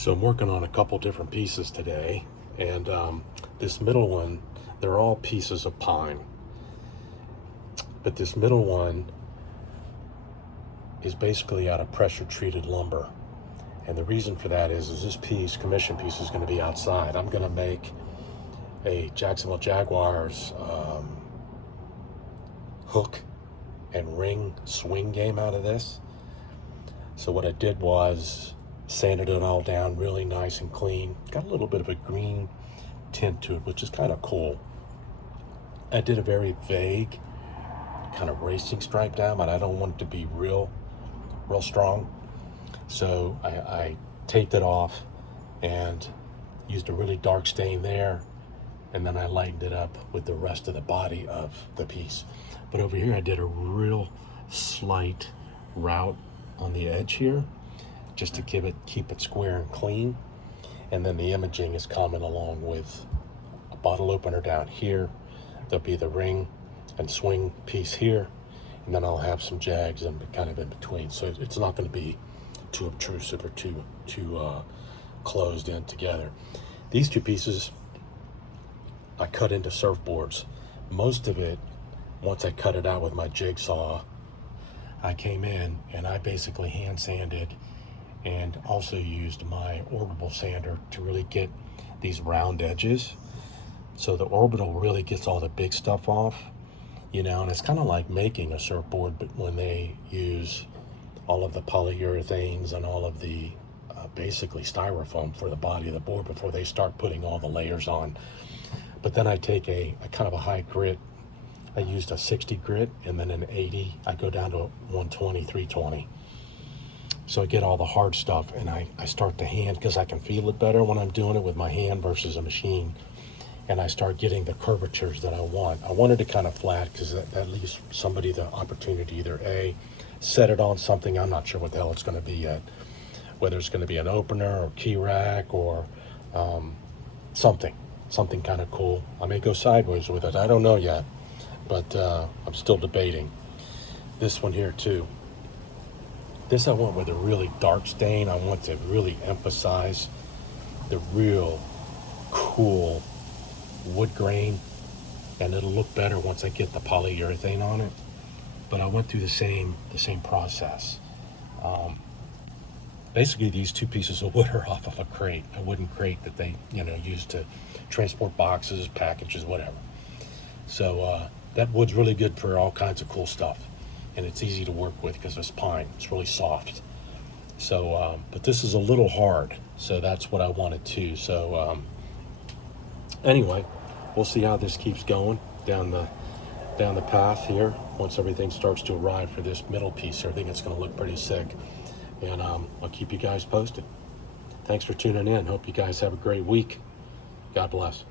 So I'm working on a couple different pieces today, and this middle one, they're all pieces of pine, but this middle one is basically out of pressure treated lumber. And the reason for that is this piece, commission piece, is going to be outside. I'm going to make a Jacksonville Jaguars hook and ring swing game out of this. So what I did was sanded it all down really nice and clean. Got a little bit of a green tint to it, which is kind of cool. I did a very vague kind of racing stripe down, but I don't want it to be real strong. So I taped it off and used a really dark stain there, and then I lightened it up with the rest of the body of the piece. But over here I did a real slight route on the edge here, just to keep it square and clean. And then the imaging is coming along with a bottle opener down here. There'll be the ring and swing piece here, and then I'll have some jags in kind of in between. So it's not going to be too obtrusive or too closed in together. These two pieces I cut into surfboards. Most of it, once I cut it out with my jigsaw, I came in and I basically hand sanded and also used my orbital sander to really get these round edges. So the orbital really gets all the big stuff off, and it's kind of like making a surfboard, but when they use all of the polyurethanes and all of the basically styrofoam for the body of the board before they start putting all the layers on. But then I take a kind of a high grit. I used a 60 grit, and then an 80. I go down to a 120, 320. So I get all the hard stuff, and I start to hand, because I can feel it better when I'm doing it with my hand versus a machine. And I start getting the curvatures that I want. I wanted it kind of flat, because that leaves somebody the opportunity to either A, set it on something, I'm not sure what the hell it's going to be yet, whether it's going to be an opener or key rack or something kind of cool. I may go sideways with it, I don't know yet, but I'm still debating. This one here too. This I went with a really dark stain. I want to really emphasize the real cool wood grain, and it'll look better once I get the polyurethane on it. But I went through the same process. Basically, these two pieces of wood are off of a wooden crate that they use to transport boxes, packages, whatever. So that wood's really good for all kinds of cool stuff, and it's easy to work with because it's pine. It's really soft. So, but this is a little hard, so that's what I wanted too. So anyway, we'll see how this keeps going down the path here. Once everything starts to arrive for this middle piece, I think it's going to look pretty sick, and I'll keep you guys posted. Thanks for tuning in. Hope you guys have a great week. God bless.